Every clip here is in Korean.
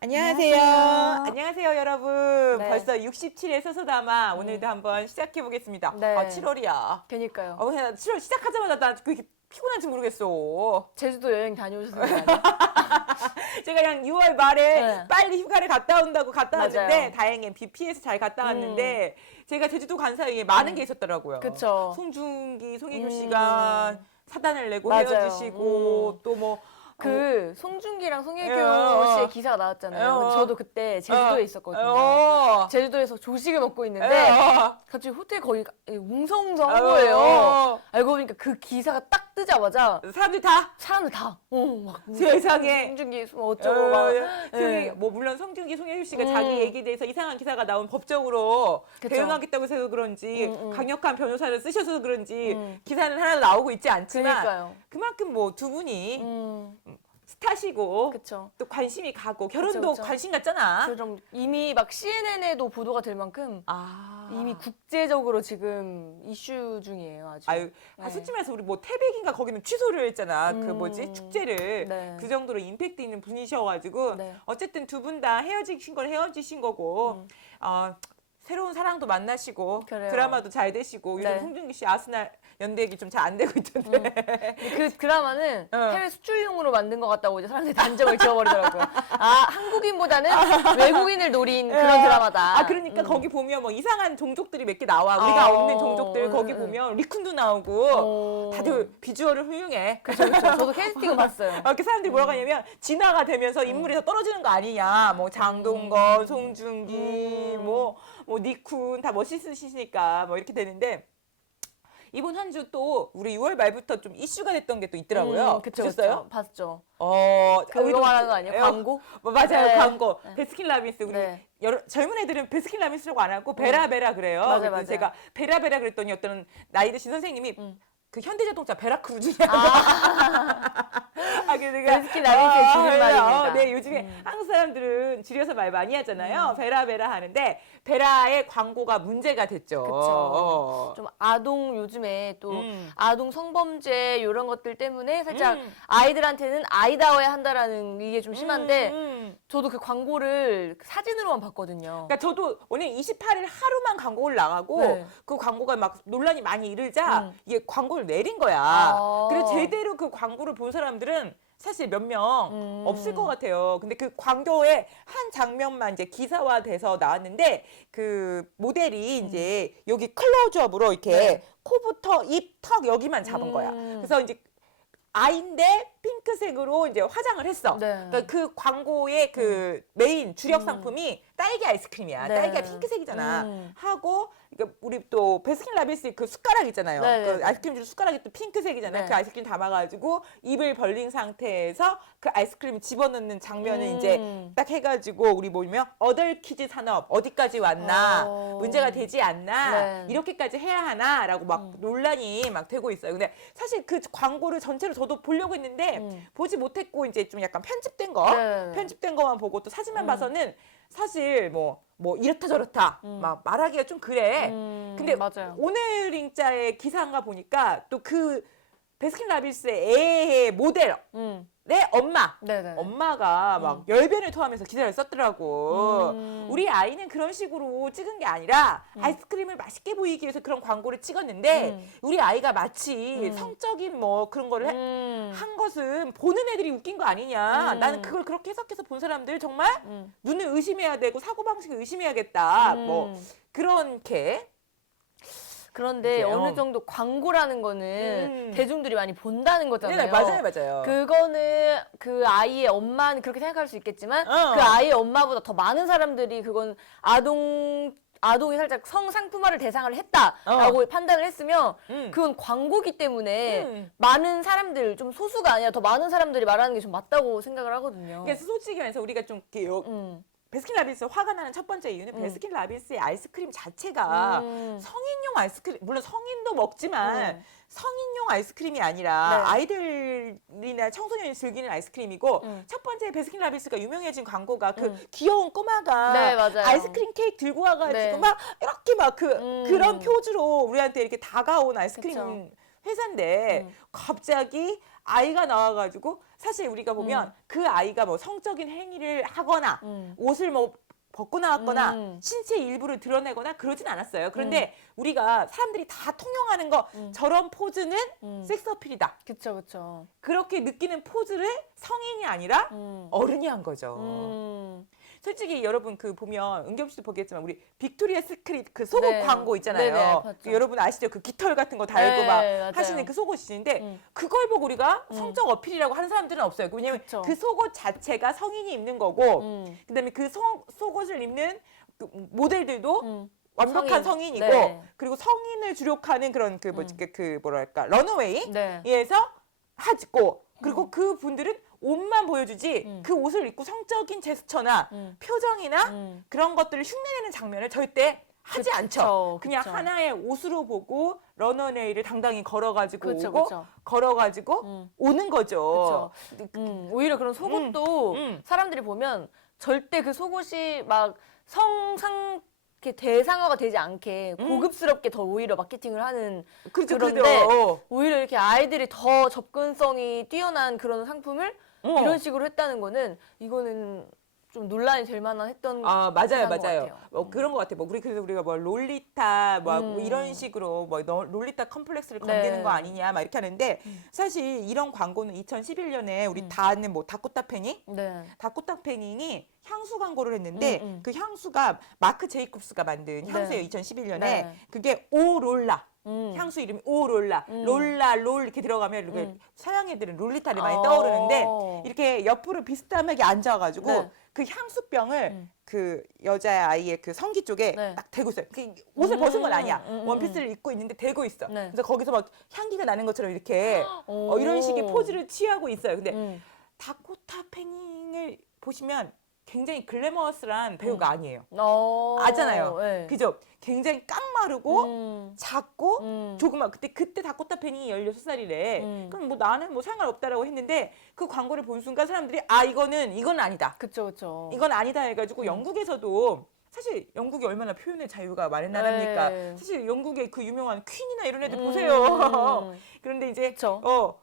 안녕하세요. 안녕하세요. 안녕하세요, 여러분. 네. 벌써 67회 서서담아 오늘도 한번 시작해 보겠습니다. 네. 아, 7월이야. 그니까요. 그냥 7월 시작하자마자 나 그렇게 피곤한지 모르겠어. 제주도 여행 다녀오셔서 그런 거 아니에요? 제가 그냥 6월 말에 네. 빨리 휴가를 갔다 온다고 갔다 맞아요. 왔는데 다행히 비 피해서 잘 갔다 왔는데 제가 제주도 간 사이에 많은 게 있었더라고요. 그쵸. 송중기, 송혜교 씨가 사단을 내고 맞아요. 헤어지시고 또 뭐 송중기랑 송혜교 어. 씨의 기사가 나왔잖아요. 어. 근데 저도 그때 제주도에 있었거든요. 어. 제주도에서 조식을 먹고 있는데 어. 갑자기 호텔 거기 웅성웅성한 거예요. 알고 보니까 그 기사가 딱 뜨자마자 사람들이 다 사람들 다 막 세상에. 송중기 어쩌고 막 예. 뭐 물론 성준기, 송혜교 씨가 음. 자기 얘기에 대해서 이상한 기사가 나온 법적으로 그쵸. 대응하겠다고 해서 그런지 강력한 변호사를 쓰셔서 그런지 음. 기사는 하나도 나오고 있지 않지만 그러니까요. 그만큼 뭐 두 분이 음. 스타시고 그쵸. 또 관심이 가고 결혼도 그쵸. 관심 갔잖아. 그럼 이미 막 CNN에도 보도가 될 만큼 이미 국제적으로 지금 이슈 중이에요, 아주. 아유, 네. 솔직히 말해서 우리 뭐 태백인가 거기는 취소를 했잖아. 그 음. 뭐지 축제를 네. 그 정도로 임팩트 있는 분이셔가지고 네. 어쨌든 두 분 다 헤어지신 건 헤어지신 거고 새로운 사랑도 만나시고 그래요. 드라마도 잘 되시고 요즘 네. 송중기 씨 아스날 연대 얘기 좀 잘 안 되고 있던데. 그 드라마는 어. 해외 수출용으로 만든 것 같다고 이제 사람들이 단정을 지어버리더라고요. 한국인보다는 외국인을 노린 그런 드라마다. 그러니까 거기 보면 뭐 이상한 종족들이 몇 개 나와. 우리가 없는 종족들 거기 보면 리쿤도 나오고 다들 비주얼은 훌륭해. 그쵸. 저도 캐스팅은 봤어요. 이렇게 사람들이 뭐라고 하냐면 진화가 되면서 인물이 더 떨어지는 거 아니냐. 뭐 장동건, 송중기, 뭐 니쿤 다 멋있으시니까 뭐 이렇게 되는데 이번 한 주 또 우리 6월 말부터 좀 이슈가 됐던 게 또 있더라고요. 그쵸. 보셨어요? 봤죠. 우리도 그거 말하는 거 아니에요? 광고? 맞아요, 네. 광고. 베스킨라빈스 우리 네. 젊은 애들은 베스킨라빈스라고 안 하고 베라베라 그래요. 맞아요, 그래서 맞아요. 제가 베라베라 그랬더니 어떤 나이 드신 선생님이 그 현대자동차 베라크루즈냐고. 그래서 내가 베스킨라빈스의 줄임말입니다. 네, 요즘에 한국 사람들은 줄여서 말 많이 하잖아요. 베라베라 하는데 베라의 광고가 문제가 됐죠. 그쵸. 좀 아동 요즘에 또 아동 성범죄 이런 것들 때문에 살짝 아이들한테는 아이다워야 한다라는 이게 좀 심한데 저도 그 광고를 사진으로만 봤거든요. 그러니까 저도 오늘 28일 하루만 광고를 나가고 네. 그 광고가 막 논란이 많이 일으자 이게 광고를 내린 거야. 아. 그래서 제대로 그 광고를 본 사람들은 사실 몇 명 없을 것 같아요. 근데 그 광고의 한 장면만 이제 기사화돼서 나왔는데 그 모델이 이제 여기 클로즈업으로 이렇게 네. 코부터 입, 턱 여기만 잡은 거야. 그래서 이제 아이인데 핑크색으로 이제 화장을 했어. 네. 그러니까 그 광고의 그 메인 주력 상품이 딸기 아이스크림이야. 네. 딸기가 핑크색이잖아. 하고 그러니까 우리 또 베스킨라빈스 그 숟가락 있잖아요. 네, 그 네. 아이스크림 줄 숟가락이 또 핑크색이잖아요. 네. 그 아이스크림 담아가지고 입을 벌린 상태에서 그 아이스크림 집어넣는 장면을 이제 딱 해가지고 우리 뭐냐면 어덜키즈 산업 어디까지 왔나 문제가 되지 않나 네. 이렇게까지 해야 하나라고 막 논란이 막 되고 있어요. 근데 사실 그 광고를 전체로 저도 보려고 했는데 보지 못했고 이제 좀 약간 편집된 거 네. 편집된 거만 보고 또 사진만 봐서는 사실 뭐 이렇다 저렇다 막 말하기가 좀 그래. 근데 맞아요. 오늘인자의 기사인가 보니까 또 그 베스킨라빈스의 애의 모델의 엄마 네네. 엄마가 막 열변을 토하면서 기사를 썼더라고. 우리 아이는 그런 식으로 찍은 게 아니라 아이스크림을 맛있게 보이기 위해서 그런 광고를 찍었는데 우리 아이가 마치 성적인 뭐 그런 거를 한 것은 보는 애들이 웃긴 거 아니냐. 나는 그걸 그렇게 해석해서 본 사람들 정말 눈을 의심해야 되고 사고방식을 의심해야겠다. 뭐 그렇게 그런데 이제, 어느 정도 광고라는 거는 대중들이 많이 본다는 거잖아요. 네, 맞아요. 그거는 그 아이의 엄마는 그렇게 생각할 수 있겠지만 그 아이의 엄마보다 더 많은 사람들이 그건 아동이 살짝 성상품화를 대상을 했다라고 판단을 했으면 그건 광고기 때문에 많은 사람들, 좀 소수가 아니라 더 많은 사람들이 말하는 게 좀 맞다고 생각을 하거든요. 그래서 솔직히 말해서 우리가 좀 베스킨라빈스 화가 나는 첫 번째 이유는 베스킨라빈스의 아이스크림 자체가 성인용 아이스크림, 물론 성인도 먹지만 성인용 아이스크림이 아니라 네. 아이들이나 청소년이 즐기는 아이스크림이고 첫 번째 베스킨라빈스가 유명해진 광고가 그 귀여운 꼬마가 네, 맞아요. 아이스크림 케이크 들고 와가지고 네. 막 이렇게 막 그런 표주로 우리한테 이렇게 다가온 아이스크림 그쵸. 회사인데 갑자기 아이가 나와가지고 사실 우리가 보면 그 아이가 뭐 성적인 행위를 하거나 옷을 뭐 벗고 나왔거나 신체 일부를 드러내거나 그러진 않았어요. 그런데 우리가 사람들이 다 통용하는 거 저런 포즈는 섹스 어필이다. 그쵸, 그쵸. 그렇게 느끼는 포즈를 성인이 아니라 어른이 한 거죠. 솔직히 여러분 그 보면 은겸 씨도 보겠지만 우리 빅토리아 시크릿 그 속옷 네. 광고 있잖아요. 네네, 봤죠. 그 여러분 아시죠? 그 깃털 같은 거 달고 네, 막 맞아요. 하시는 그 속옷이신데 그걸 보고 우리가 성적 어필이라고 하는 사람들은 없어요. 왜냐면 그쵸. 그 속옷 자체가 성인이 입는 거고 그다음에 그 속옷을 입는 그 모델들도 완벽한 성인이고 네. 그리고 성인을 주력하는 그런 그 뭐지 그 뭐랄까 런어웨이에서 네. 하고 그리고 그 분들은 옷만 보여주지 그 옷을 입고 성적인 제스처나 표정이나 그런 것들을 흉내내는 장면을 절대 하지 않죠. 그냥 그쵸. 하나의 옷으로 보고 런어웨이를 당당히 걸어가지고 그쵸, 오고 그쵸. 걸어가지고 오는 거죠. 오히려 그런 속옷도 사람들이 보면 절대 그 속옷이 막 성상 이렇게 대상화가 되지 않게 고급스럽게 더 오히려 마케팅을 하는 그렇죠, 그런데 그렇죠. 오히려 이렇게 아이들이 더 접근성이 뛰어난 그런 상품을 이런 식으로 했다는 거는 이거는 좀 논란이 될 만한 했던 아 맞아요, 것 맞아요. 같아요. 뭐 그런 것 같아요. 뭐 우리 그래서 우리가 뭐 롤리타 뭐 이런 식으로 뭐 롤리타 컴플렉스를 건드는 네. 거 아니냐 막 이렇게 하는데 사실 이런 광고는 2011년에 우리 다 아는 뭐 다코타 패닝, 네. 다코타 패닝이 향수 광고를 했는데 그 향수가 마크 제이콥스가 만든 향수예요. 2011년에 네. 그게 오롤라. 향수 이름이 오롤라, 롤라, 롤 이렇게 들어가면 이렇게 서양 애들은 롤리타를 많이 떠오르는데 이렇게 옆으로 비스듬하게 앉아가지고 네. 그 향수병을 그 여자아이의 그 성기 쪽에 네. 딱 대고 있어요. 그 옷을 벗은 건 아니야. 원피스를 입고 있는데 대고 있어. 네. 그래서 거기서 막 향기가 나는 것처럼 이렇게 이런 식의 포즈를 취하고 있어요. 근데 다코타 패닝을 보시면 굉장히 글래머스란 배우가 아니에요. 아잖아요. 네. 그죠? 굉장히 깡마르고 작고 조그만 그때 다코타 패닝이 16살이래. 그럼 뭐 나는 뭐 상관없다라고 했는데 그 광고를 본 순간 사람들이 아 이건 아니다. 그쵸, 그쵸. 이건 아니다 해가지고 영국에서도 사실 영국이 얼마나 표현의 자유가 많은 나라입니까? 네. 사실 영국의 그 유명한 퀸이나 이런 애들 보세요. 그런데 이제 그쵸.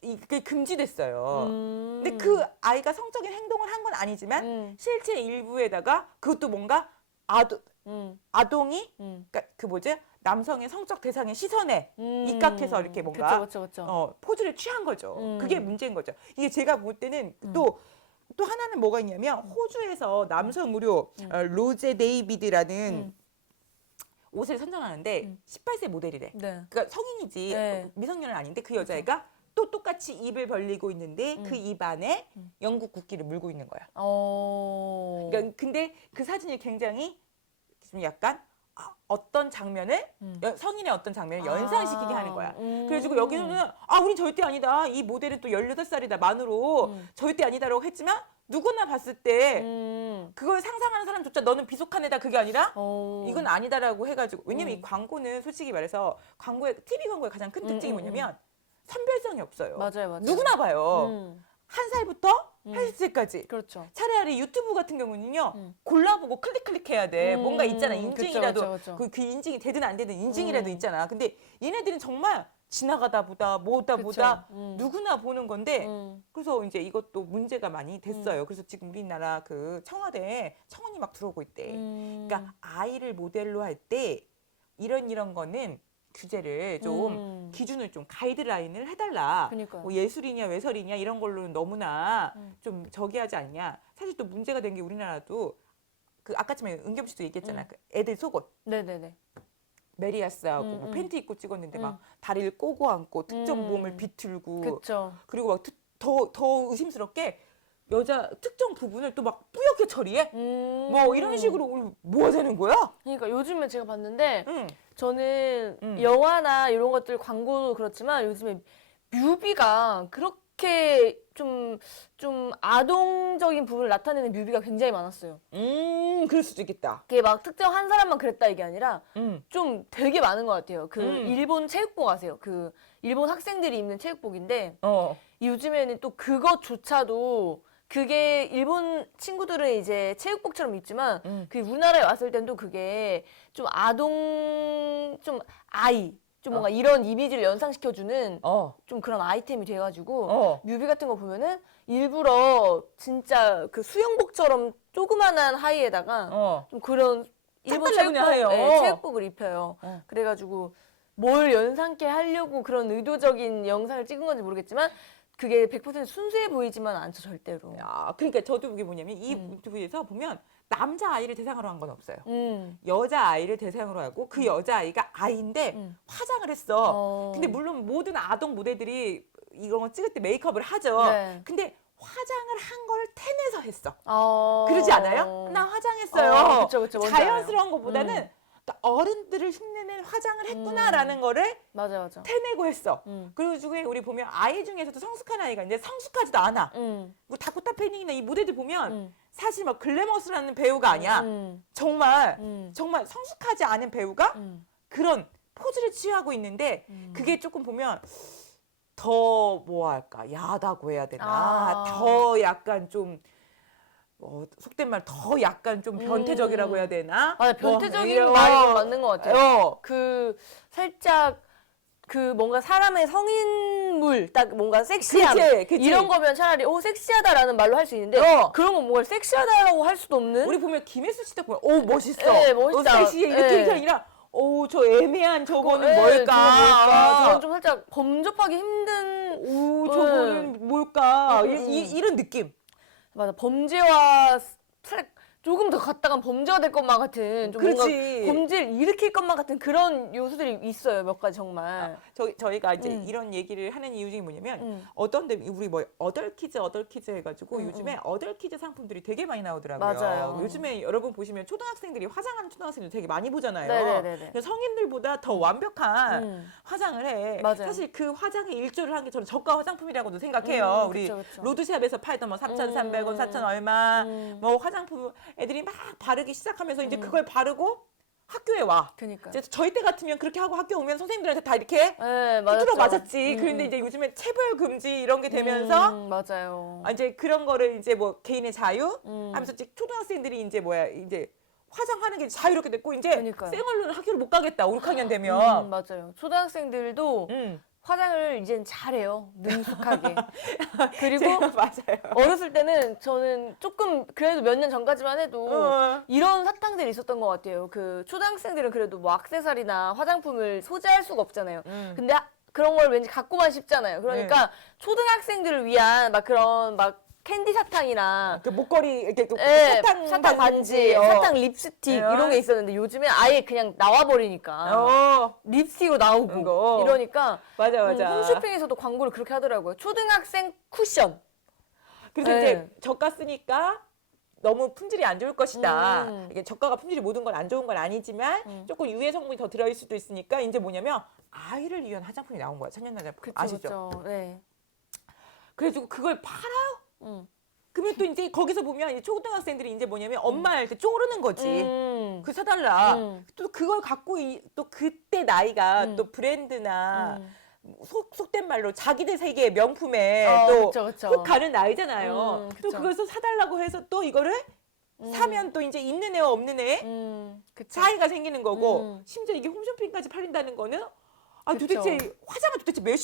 이게 금지됐어요. 근데 그 아이가 성적인 행동을 한 건 아니지만 실제 일부에다가 그것도 뭔가 아동이 그러니까 그 뭐지 남성의 성적 대상의 시선에 입각해서 이렇게 뭔가 그쵸. 포즈를 취한 거죠. 그게 문제인 거죠. 이게 제가 볼 때는 또 하나는 뭐가 있냐면 호주에서 남성 의료 로제 데이비드라는 옷을 선정하는데 18세 모델이래. 네. 그러니까 성인이지 네. 미성년은 아닌데 그 여자애가 또 똑같이 입을 벌리고 있는데 그 입 안에 영국 국기를 물고 있는 거야. 그러니까 근데 그 사진이 굉장히 좀 약간 어떤 장면을 성인의 어떤 장면을 연상시키게 하는 거야. 그래가지고 여기는 우린 절대 아니다. 이 모델은 또 18살이다 만으로 절대 아니다라고 했지만 누구나 봤을 때 그걸 상상하는 사람조차 너는 비속한 애다 그게 아니라 이건 아니다라고 해가지고 왜냐면 이 광고는 솔직히 말해서 TV 광고의 가장 큰 특징이 뭐냐면 선별성이 없어요. 맞아요. 누구나 봐요. 1살부터 80세까지. 그렇죠. 차라리 유튜브 같은 경우는요. 골라보고 클릭해야 돼. 뭔가 있잖아. 인증이라도 그쵸. 그 인증이 되든 안 되든 인증이라도 있잖아. 근데 얘네들은 정말 지나가다 보다 보다 누구나 보는 건데 그래서 이제 이것도 문제가 많이 됐어요. 그래서 지금 우리나라 그 청와대에 청원이 막 들어오고 있대. 그러니까 아이를 모델로 할 때 이런 거는 규제를 좀 기준을 좀 가이드라인을 해달라. 그러니까요. 뭐 예술이냐 외설이냐 이런 걸로는 너무나 좀 저기 하지 않냐. 사실 또 문제가 된 게 우리나라도 그 아까쯤에 은겸 씨도 얘기했잖아. 그 애들 속옷. 네네네. 메리아스하고 뭐 팬티 입고 찍었는데 막 다리를 꼬고 앉고 특정 몸을 비틀고 그쵸. 그리고 막 더 의심스럽게 여자 특정 부분을 또 막 뿌옇게 처리해. 뭐 이런 식으로 뭐 하자는 거야? 그러니까 요즘에 제가 봤는데 응. 저는 영화나 이런 것들 광고도 그렇지만 요즘에 뮤비가 그렇게 좀 아동적인 부분을 나타내는 뮤비가 굉장히 많았어요. 그럴 수도 있겠다. 그게 막 특정 한 사람만 그랬다 이게 아니라 음. 좀 되게 많은 것 같아요. 그 일본 체육복 아세요? 그 일본 학생들이 입는 체육복인데 요즘에는 또 그것조차도 그게 일본 친구들은 이제 체육복처럼 입지만 그 우리나라에 왔을 땐 또 그게 좀 아동 좀 아이 좀 뭔가 이런 이미지를 연상시켜주는 어. 좀 그런 아이템이 돼가지고 어. 뮤비 같은 거 보면은 일부러 진짜 그 수영복처럼 조그만한 하의에다가 어. 좀 그런 일본 짝달려 그냥 해요. 체육복을 입혀요. 어. 그래가지고 뭘 연상케 하려고 그런 의도적인 영상을 찍은 건지 모르겠지만 그게 100% 순수해 보이지만 않죠, 절대로. 야, 그러니까 저도 이게 뭐냐면 이 유튜브에서 보면 남자 아이를 대상으로 한 건 없어요. 음. 여자 아이를 대상으로 하고 그 여자 아이가 아이인데 화장을 했어. 근데 물론 모든 아동 모델들이 이런 거 찍을 때 메이크업을 하죠. 네. 근데 화장을 한 걸 텐해서 했어. 어. 그러지 않아요? 나 화장했어요. 그쵸, 그쵸. 뭔지 자연스러운 알아요. 것보다는 어른들을 흉내낸 화장을 했구나라는 거를 맞아, 맞아. 테내고 했어. 음. 그리고 중에 우리 보면 아이 중에서도 성숙한 아이가 있는데 성숙하지도 않아. 뭐 다코타 패닝이나 이 모델들 보면 사실 막 글래머스라는 배우가 아니야. 정말 정말 성숙하지 않은 배우가 그런 포즈를 취하고 있는데 그게 조금 보면 더 뭐랄까 야하다고 해야 되나 아. 더 약간 좀 속된 말 더 약간 좀 변태적이라고 해야 되나? 맞아, 변태적인 이런- 말이 좀 맞는 것 같아요. 어. 그 살짝 그 뭔가 사람의 성인물 딱 뭔가 섹시함 그치. 이런 거면 차라리 섹시하다라는 말로 할 수 있는데 그런 건 뭔가 섹시하다라고 할 수도 없는 우리 보면 김혜수 씨도 보면 오 멋있어. 네, 멋있다. 섹시해. 이렇게 네. 게 아니라 오 저 애매한 저거는 네, 뭘까? 저거 저건 좀 살짝 범접하기 힘든 오 저거는 뭘까? 이런 느낌. 맞아, 범죄와 살짝 조금 더 갔다간 범죄가 될 것만 같은 좀 뭔가 그렇지. 범죄를 일으킬 것만 같은 그런 요소들이 있어요, 몇 가지 정말. 저희가 이제 이런 얘기를 하는 이유 중에 뭐냐면 어떤데 우리 뭐 어덜키즈 해가지고 요즘에 어덜키즈 상품들이 되게 많이 나오더라고요. 맞아요. 요즘에 여러분 보시면 초등학생들이 화장하는 초등학생들 되게 많이 보잖아요. 네네네네. 그래서 성인들보다 더 완벽한 화장을 해. 맞아요. 사실 그 화장에 일조를 한 게 저는 저가 화장품이라고도 생각해요. 우리 그쵸, 그쵸. 로드샵에서 팔던 뭐 3,300원, 4,000 얼마 뭐 화장품 애들이 막 바르기 시작하면서 이제 그걸 바르고 학교에 와. 그니까. 이제 저희 때 같으면 그렇게 하고 학교 오면 선생님들한테 다 이렇게 네, 두드러 맞았죠. 맞았지. 그런데 이제 요즘에 체벌 금지 이런 게 되면서 맞아요. 이제 그런 거를 이제 뭐 개인의 자유 하면서 이제 초등학생들이 이제 이제 화장하는 게 자유롭게 됐고 이제 그러니까요. 생얼로는 학교를 못 가겠다. 5, 6학년 되면. 맞아요. 초등학생들도 화장을 이젠 잘해요. 능숙하게. 그리고 맞아요. 어렸을 때는 저는 조금 그래도 몇 년 전까지만 해도 이런 사탕들이 있었던 것 같아요. 그 초등학생들은 그래도 뭐 액세서리나 화장품을 소지할 수가 없잖아요. 근데 그런 걸 왠지 갖고만 싶잖아요. 그러니까 초등학생들을 위한 막 그런 막 캔디 사탕이나 그 목걸이 이렇게 또 예, 사탕 반지, 사탕 립스틱 이런 게 있었는데 요즘에 아예 그냥 나와버리니까 립스틱으로 나오고 이거. 이러니까 맞아. 홈쇼핑에서도 광고를 그렇게 하더라고요. 초등학생 쿠션. 그래서 네. 이제 저가 쓰니까 너무 품질이 안 좋을 것이다. 이게 저가가 품질이 모든 건 안 좋은 건 아니지만 조금 유해 성분이 더 들어있을 수도 있으니까 이제 뭐냐면 아이를 위한 화장품이 나온 거야. 천연 화장품. 아시죠? 그쵸. 네. 그래가지고 그걸 팔아요? 그러면 또 이제 거기서 보면 이제 초등학생들이 이제 뭐냐면 엄마한테 쪼르는 거지. 그 사달라. 또 그걸 갖고 또 그때 나이가 또 브랜드나 속된 말로 자기들 세계의 명품에 또 그쵸. 꼭 가는 나이잖아요. 또 그쵸. 그걸 또 사달라고 해서 또 이거를 사면 또 이제 있는 애와 없는 애 그쵸. 차이가 생기는 거고 심지어 이게 홈쇼핑까지 팔린다는 거는 그쵸. 도대체 화장을 도대체 몇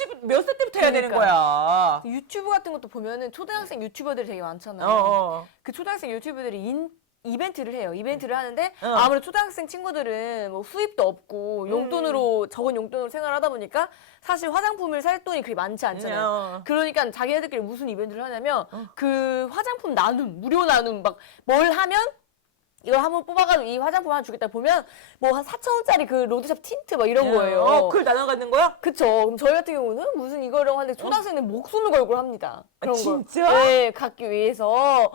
살 때부터 해야 되는 그러니까요. 거야. 유튜브 같은 것도 보면은 초등학생 유튜버들이 되게 많잖아요. 그 초등학생 유튜버들이 이벤트를 해요. 이벤트를 하는데 아무래도 초등학생 친구들은 뭐 수입도 없고 용돈으로 적은 용돈으로 생활하다 보니까 사실 화장품을 살 돈이 그렇게 많지 않잖아요. 그러니까 자기네들끼리 무슨 이벤트를 하냐면 그 화장품 나눔, 무료 나눔 막 뭘 하면 이거 한번 뽑아가지고 이 화장품 하나 주겠다 보면 뭐 한 4,000원짜리 그 로드샵 틴트 막 이런 거예요. 그걸 나눠 갖는 거야? 그쵸. 그럼 저희 같은 경우는 무슨 이거라고 하는데 초등학생은 목숨을 걸고 합니다. 그런 거. 진짜? 네, 갖기 위해서.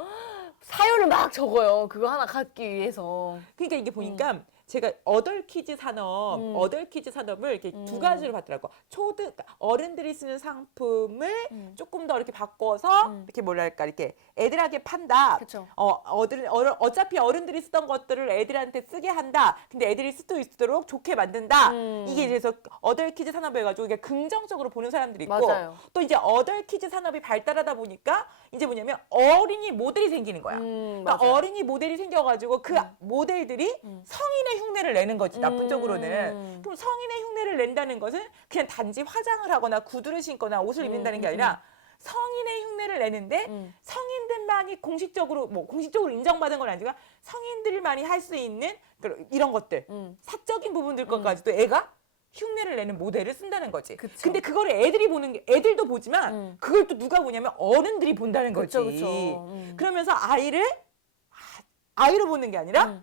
사연을 막 적어요. 그거 하나 갖기 위해서. 그러니까 이게 보니까 제가 어덜키즈 산업을 이렇게 두 가지로 봤더라고. 어른들이 쓰는 상품을 조금 더 이렇게 바꿔서 이렇게 뭐랄까 이렇게 애들에게 판다. 그쵸. 어차피 어른들이 쓰던 것들을 애들한테 쓰게 한다. 근데 애들이 쓸 수 있도록 좋게 만든다. 이게 그래서 어덜키즈 산업을 가지고 이게 긍정적으로 보는 사람들이 있고 맞아요. 또 이제 어덜키즈 산업이 발달하다 보니까 이제 뭐냐면 어린이 모델이 생기는 거야. 그러니까 맞아요. 어린이 모델이 생겨가지고 그 모델들이 성인의 흉내를 내는 거지 나쁜 쪽으로는. 그럼 성인의 흉내를 낸다는 것은 그냥 단지 화장을 하거나 구두를 신거나 옷을 입는다는 게 아니라 성인의 흉내를 내는데 성인들만이 공식적으로 인정받은 건 아니지만 성인들만이 할 수 있는 이런 것들 사적인 부분들 것까지도 애가 흉내를 내는 모델을 쓴다는 거지. 그쵸. 근데 그거를 애들이 보는 게 애들도 보지만 그걸 또 누가 보냐면 어른들이 본다는 거지. 그쵸. 그러면서 아이로 보는 게 아니라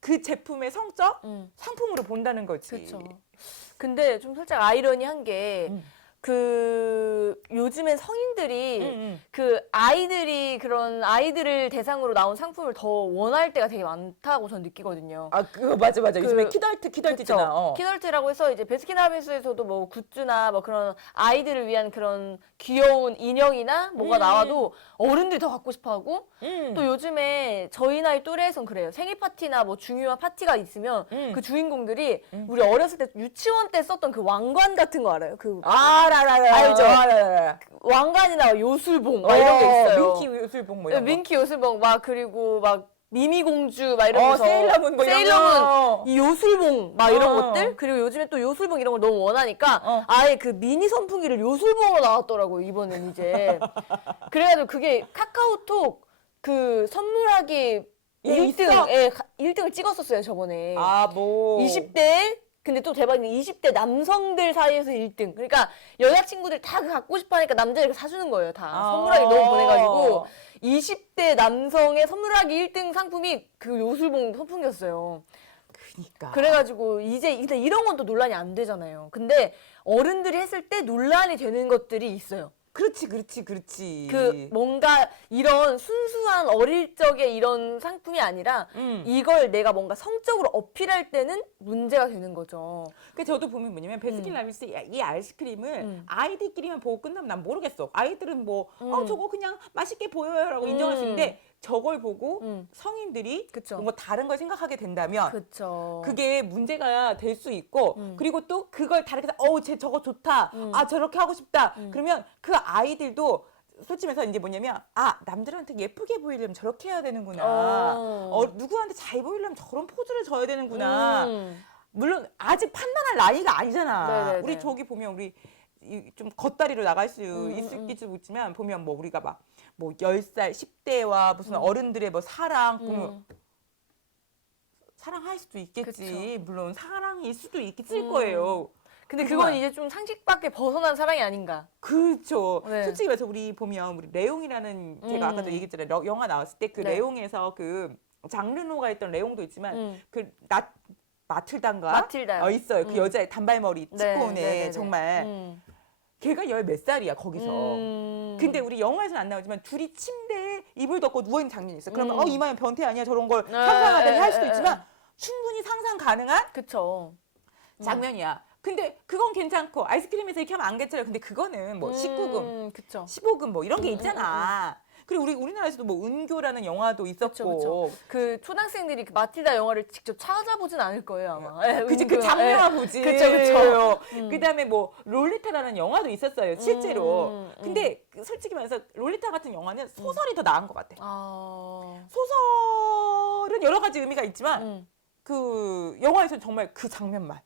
그 제품의 성적 상품으로 본다는 거지. 그렇죠. 근데 좀 살짝 아이러니한 게 요즘엔 성인들이 그런 아이들을 대상으로 나온 상품을 더 원할 때가 되게 많다고 저는 느끼거든요. 그거 맞아. 요즘에 키덜트잖아. 키덜트라고 해서 이제 베스킨라빈스에서도 뭐 굿즈나 뭐 그런 아이들을 위한 그런 귀여운 인형이나 뭐가 나와도 어른들이 더 갖고 싶어 하고 또 요즘에 저희 나이 또래에선 그래요. 생일 파티나 뭐 중요한 파티가 있으면 그 주인공들이 우리 어렸을 때 유치원 때 썼던 그 왕관 같은 거 알아요? 알죠? 왕관이나 요술봉 막 이런 게 있어요. 민키 요술봉 뭐 이런 거. 민키 요술봉 막 그리고 막 미미공주 막 이러면서 세일러문 뭐 이런 거. 이 요술봉 막 이런 것들 그리고 요즘에 또 요술봉 이런 걸 너무 원하니까 아예 그 미니 선풍기를 요술봉으로 나왔더라고요 이번엔 이제. 그래가지고 그게 카카오톡 그 선물하기 1등을 찍었었어요 저번에. 20대 근데 또 대박인 게 20대 남성들 사이에서 1등. 그러니까 여자친구들 다 그거 갖고 싶어 하니까 남자들이 사주는 거예요. 다. 선물하기 너무 보내가지고 20대 남성의 선물하기 1등 상품이 그 요술봉 선풍기였어요. 그러니까. 그래가지고 이제 이런 건 또 논란이 안 되잖아요. 근데 어른들이 했을 때 논란이 되는 것들이 있어요. 그렇지. 그 뭔가 이런 순수한 어릴 적의 이런 상품이 아니라 이걸 내가 뭔가 성적으로 어필할 때는 문제가 되는 거죠. 그 저도 보면 뭐냐면 베스킨라빈스 이 아이스크림을 아이들끼리만 보고 끝나면 난 모르겠어. 아이들은 뭐 저거 그냥 맛있게 보여요라고 인정할 수 있는데 저걸 보고 성인들이 그쵸. 뭔가 다른 걸 생각하게 된다면 그쵸. 그게 문제가 될 수 있고 그리고 또 그걸 다르게 해서 쟤 저거 좋다. 저렇게 하고 싶다. 그러면 그 아이들도 솔직히 말해서 이제 뭐냐면 남들한테 예쁘게 보이려면 저렇게 해야 되는구나. 누구한테 잘 보이려면 저런 포즈를 져야 되는구나. 물론 아직 판단할 나이가 아니잖아. 네네네. 우리 저기 보면 우리 좀 겉다리로 나갈 수 있을지 모르지만 보면 뭐 우리가 막 뭐 10살 10대와 무슨 어른들의 뭐 사랑 보면 사랑할 수도 있겠지. 그쵸. 물론 사랑일 수도 있을 거예요. 근데 그건 이제 좀 상식 밖에 벗어난 사랑이 아닌가. 그렇죠. 네. 솔직히 말해서 우리 보면 우리 레옹이라는 제가 아까도 얘기했잖아요. 영화 나왔을 때 그 네. 레옹에서 그 장르노가 했던 레옹도 있지만 그 마틸다인가? 마틸다요. 있어요. 그 여자의 단발머리 네, 짚고 오네. 네네네. 정말. 걔가 10몇 살이야 거기서. 근데 우리 영화에서는 안 나오지만 둘이 침대에 이불 덮고 누워있는 장면이 있어. 그러면 이마에 변태 아니야 저런 걸 상상하다니 할 수도 있지만 충분히 상상 가능한 그쵸. 장면이야. 근데 그건 괜찮고 아이스크림에서 이렇게 하면 안 괜찮아요. 근데 그거는 뭐 19금, 그쵸. 15금 뭐 이런 게 있잖아. 그리고 우리나라에서도 뭐 은교라는 영화도 있었고. 그쵸. 그 초등학생들이 그 마틸다 영화를 직접 찾아보진 않을 거예요 아마. 그치, 그 장면만 보지. 그쵸. 그다음에 뭐 롤리타라는 영화도 있었어요 실제로. 근데 솔직히 말해서 롤리타 같은 영화는 소설이 더 나은 것 같아. 소설은 여러 가지 의미가 있지만 그 영화에서 정말 그 장면만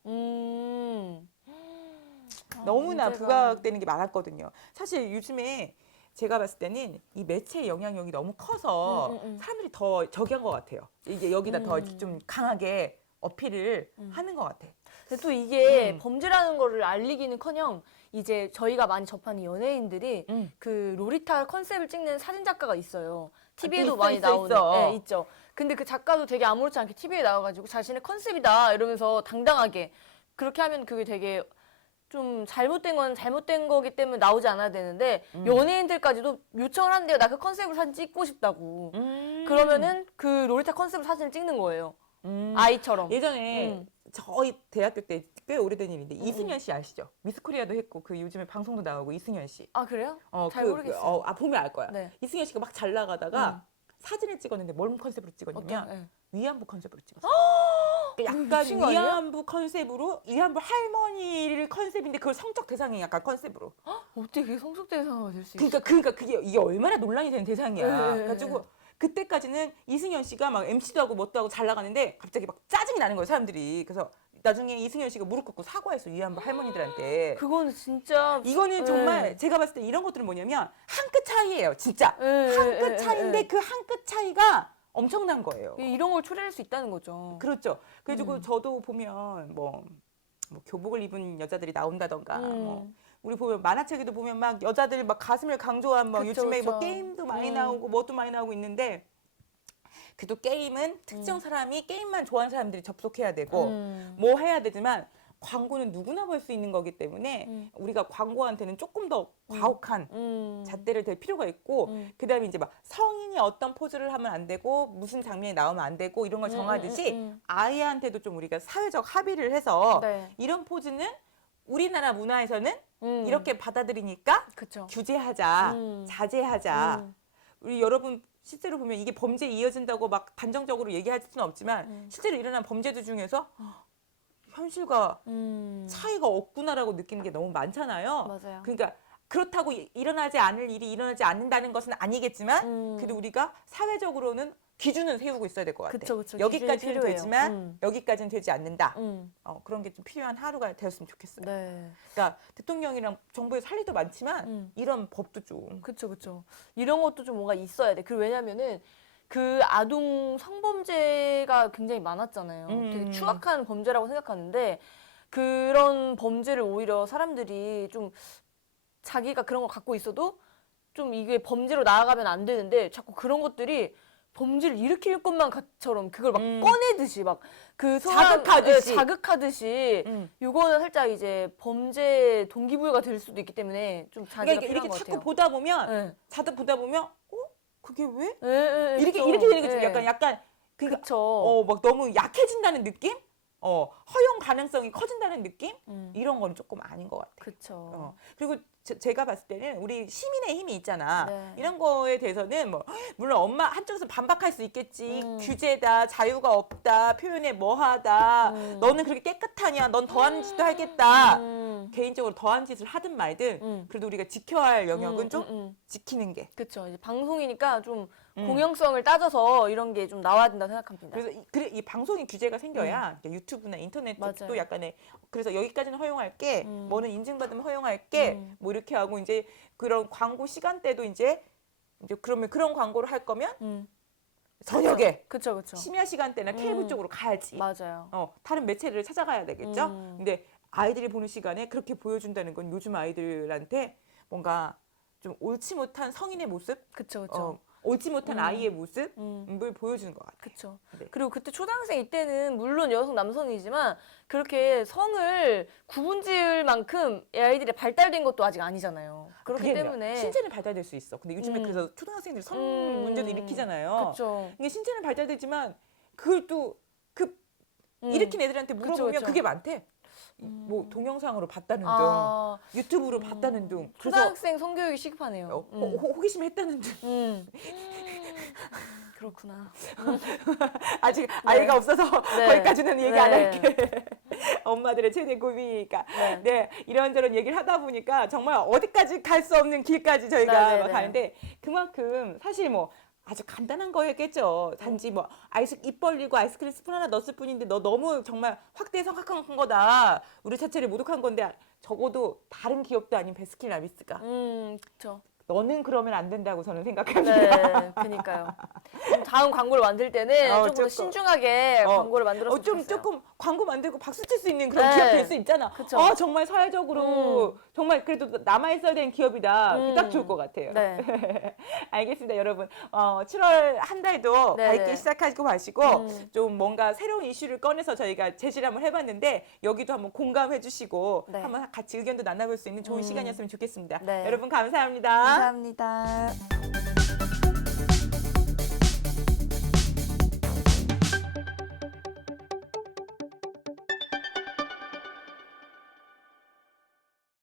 너무나 부각되는 게 많았거든요. 사실 요즘에 제가 봤을 때는 이 매체의 영향력이 너무 커서 사람들이 더 저기 한 것 같아요. 이게 여기다 더 좀 강하게 어필을 하는 것 같아. 근데 또 이게 범죄라는 거를 알리기는커녕 이제 저희가 많이 접하는 연예인들이 그 로리타 컨셉을 찍는 사진 작가가 있어요. TV에도 있어, 많이 있어, 나오는. 있어. 네, 있죠. 근데 그 작가도 되게 아무렇지 않게 TV에 나와가지고 자신의 컨셉이다 이러면서 당당하게 그렇게 하면 그게 되게 좀 잘못된 건 잘못된 거기 때문에 나오지 않아야 되는데 연예인들까지도 요청을 한대요. 나 그 컨셉으로 사진 찍고 싶다고. 그러면은 그 로리타 컨셉으로 사진을 찍는 거예요. 아이처럼. 예전에 저희 대학교 때 꽤 오래된 일인데 이승현 씨 아시죠? 미스코리아도 했고 그 요즘에 방송도 나오고 이승현 씨. 아 그래요? 잘 모르겠어요. 보면 알 거야. 네. 이승현 씨가 막 잘 나가다가 사진을 찍었는데 뭔 컨셉으로 찍었냐면 어떤? 네. 위안부 컨셉으로 찍었어요. 약간 미친 거 아니에요? 위안부 컨셉으로 위안부 할머니를 컨셉인데 그걸 성적 대상이 약간 컨셉으로. 어떻게 그게 성적 대상화가 될 수 있어? 그러니까 이게 얼마나 논란이 되는 대상이야. 네. 그래가지고 그때까지는 이승현 씨가 막 MC도 하고 뭣도 하고 잘 나가는데 갑자기 막 짜증이 나는 거예요 사람들이. 그래서 나중에 이승현 씨가 무릎 꿇고 사과했어 위안부 할머니들한테. 그거는 진짜 이거는 정말 제가 봤을 때 이런 것들은 뭐냐면 한 끗 차이예요 진짜. 한 끗 차이인데 그 한 끗 차이가 엄청난 거예요. 이런 걸 초래할 수 있다는 거죠. 그렇죠. 그래가지고 저도 보면 뭐 교복을 입은 여자들이 나온다던가 뭐 우리 보면 만화책에도 보면 막 여자들 막 가슴을 강조한 뭐 그쵸, 요즘에 뭐 그쵸. 게임도 많이 나오고 뭐도 많이 나오고 있는데 그래도 게임은 특정 사람이 게임만 좋아하는 사람들이 접속해야 되고 뭐 해야 되지만 광고는 누구나 볼 수 있는 거기 때문에 우리가 광고한테는 조금 더 과혹한 잣대를 댈 필요가 있고 그다음에 이제 막 성인이 어떤 포즈를 하면 안 되고 무슨 장면이 나오면 안 되고 이런 걸 정하듯이 아이한테도 좀 우리가 사회적 합의를 해서 네. 이런 포즈는 우리나라 문화에서는 이렇게 받아들이니까 그쵸. 규제하자, 자제하자. 우리 여러분 실제로 보면 이게 범죄에 이어진다고 막 단정적으로 얘기할 수는 없지만 실제로 일어난 범죄들 중에서 현실과 차이가 없구나라고 느끼는 게 너무 많잖아요. 맞아요. 그러니까 그렇다고 일어나지 않을 일이 일어나지 않는다는 것은 아니겠지만 그래도 우리가 사회적으로는 기준은 세우고 있어야 될 것 같아요. 그쵸, 그쵸. 여기까지는 기준이 필요해요. 되지만 여기까지는 되지 않는다. 그런 게 좀 필요한 하루가 되었으면 좋겠어요. 네. 그러니까 대통령이랑 정부에서 할 일도 많지만 이런 법도 좀. 그쵸, 그쵸. 이런 것도 좀 뭔가 있어야 돼. 그리고 왜냐면은 그 아동 성범죄가 굉장히 많았잖아요. 되게 추악한 범죄라고 생각하는데 그런 범죄를 오히려 사람들이 좀 자기가 그런 걸 갖고 있어도 좀 이게 범죄로 나아가면 안 되는데 자꾸 그런 것들이 범죄를 일으킬 것만처럼 그걸 막 꺼내듯이 막 그 자극하듯이. 자극하듯이 요거는 살짝 이제 범죄 동기부여가 될 수도 있기 때문에 좀 자제가 그러니까 필요한 이렇게 것 자꾸 같아요. 보다 보면 네. 자꾸 보다 보면 그게 왜? 이렇게 이렇게 되는 거죠. 네. 약간 그러니까 그쵸. 막 너무 약해진다는 느낌? 허용 가능성이 커진다는 느낌? 이런 건 조금 아닌 것 같아요. 그쵸. 그리고 제가 봤을 때는 우리 시민의 힘이 있잖아. 네. 이런 거에 대해서는 뭐 물론 엄마 한쪽에서 반박할 수 있겠지. 규제다, 자유가 없다, 표현에 뭐하다. 너는 그렇게 깨끗하냐? 넌 더한 짓도 하겠다. 개인적으로 더한 짓을 하든 말든 그래도 우리가 지켜야 할 영역은 좀 지키는 게. 그쵸. 이제 방송이니까 좀 공영성을 따져서 이런 게 좀 나와야 된다 생각합니다. 그래서 이 방송이 규제가 생겨야 그러니까 유튜브나 인터넷도 맞아요. 약간의 그래서 여기까지는 허용할게, 뭐는 인증받으면 허용할게, 뭐 이렇게 하고 이제 그런 광고 시간대도 이제 그러면 그런 광고를 할 거면 저녁에 그쵸. 심야 시간대나 케이블 쪽으로 가야지. 맞아요. 다른 매체를 찾아가야 되겠죠. 근데 아이들이 보는 시간에 그렇게 보여준다는 건 요즘 아이들한테 뭔가 좀 옳지 못한 성인의 모습, 그쵸. 옳지 못한 아이의 모습을 보여주는 것 같아요. 그쵸. 네. 그리고 그때 초등학생 이때는 물론 여성 남성이지만 그렇게 성을 구분지을 만큼 아이들이 발달된 것도 아직 아니잖아요. 그렇기 그게 아니라 때문에 신체는 발달될 수 있어. 근데 요즘에 그래서 초등학생들이 성 문제도 일으키잖아요. 그쵸. 이게 신체는 발달되지만 그걸 또 일으킨 애들한테 물어보면 그쵸. 그게 많대. 뭐 동영상으로 봤다는 아, 등, 유튜브로 봤다는 등. 그래서 초등학생 성교육이 시급하네요. 호기심 했다는 등. 그렇구나. 아직 아이가 없어서 네. 거기까지는 얘기 안 네. 할게. 엄마들의 최대 고민이니까. 네. 네, 이런저런 얘기를 하다 보니까 정말 어디까지 갈 수 없는 길까지 저희가 네. 막 가는데 그만큼 사실 뭐 아주 간단한 거였겠죠. 단지 뭐 입 벌리고 아이스크림 스푼 하나 넣었을 뿐인데 너 너무 정말 확대 성악한 거다. 우리 자체를 모독한 건데 적어도 다른 기업도 아닌 베스킨라빈스가 그쵸. 너는 그러면 안 된다고 저는 생각합니다. 네, 그니까요. 다음 광고를 만들 때는 좀 더 조금. 신중하게 광고를 만들었으면 좀 좋겠어요. 조금 광고 만들고 박수 칠 수 있는 그런 네. 기업 될 수 있잖아. 그쵸. 정말 사회적으로 정말 그래도 남아 있어야 되는 기업이다. 딱 좋을 것 같아요. 네. 알겠습니다, 여러분. 7월 한 달도 네, 밝게 네. 시작하고 가시고 좀 뭔가 새로운 이슈를 꺼내서 저희가 제시를 한번 해봤는데 여기도 한번 공감해주시고 네. 한번 같이 의견도 나눠볼 수 있는 좋은 시간이었으면 좋겠습니다. 네. 여러분 감사합니다. 감사합니다.